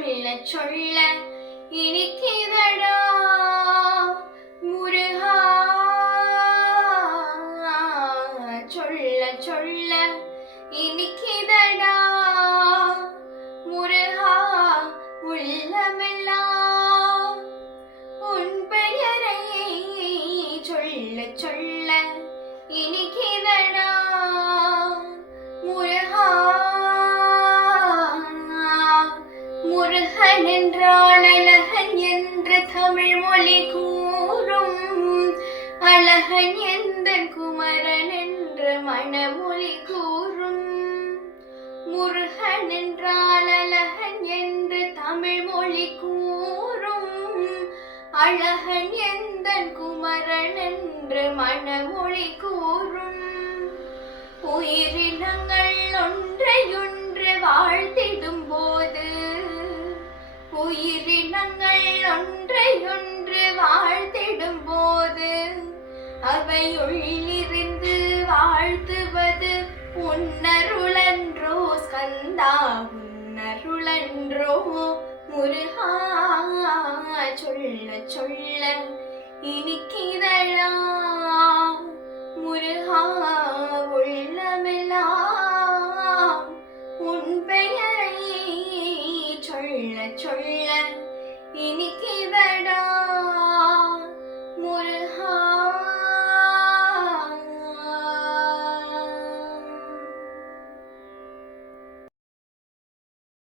சொல்ல சொல்ல இனிக்கிதடா முருகா சொல்ல சொல்ல இனிக்கிதடா முருகா உள்ளமெல்லாம் உன் பெயரை சொல்ல சொல்ல இனிக்கிதடா முருகா முருகன் என்றால் அழகன் என்று தமிழ் மொழி கூறும் அழகன் எந்தன் குமரன் என்று மணமொழி கூறும் முருகன் என்றால் அழகன் என்று தமிழ் மொழி கூறும் அழகன் எந்தன் குமரன் என்று மணமொழி கூறும் உயிரினங்கள் ஒன்றையொன்று வாழ்த்திடும் போது உயிரினங்கள் ஒன்றையொன்று வாழ்த்திடும் போது அவை உள்ளிருந்து வாழ்த்துவது உன்னருளன்றோ ஸ்கந்தா உன்னருளன்றோ முருகா சொல்ல சொல்ல இனிக்கிதடா முருகா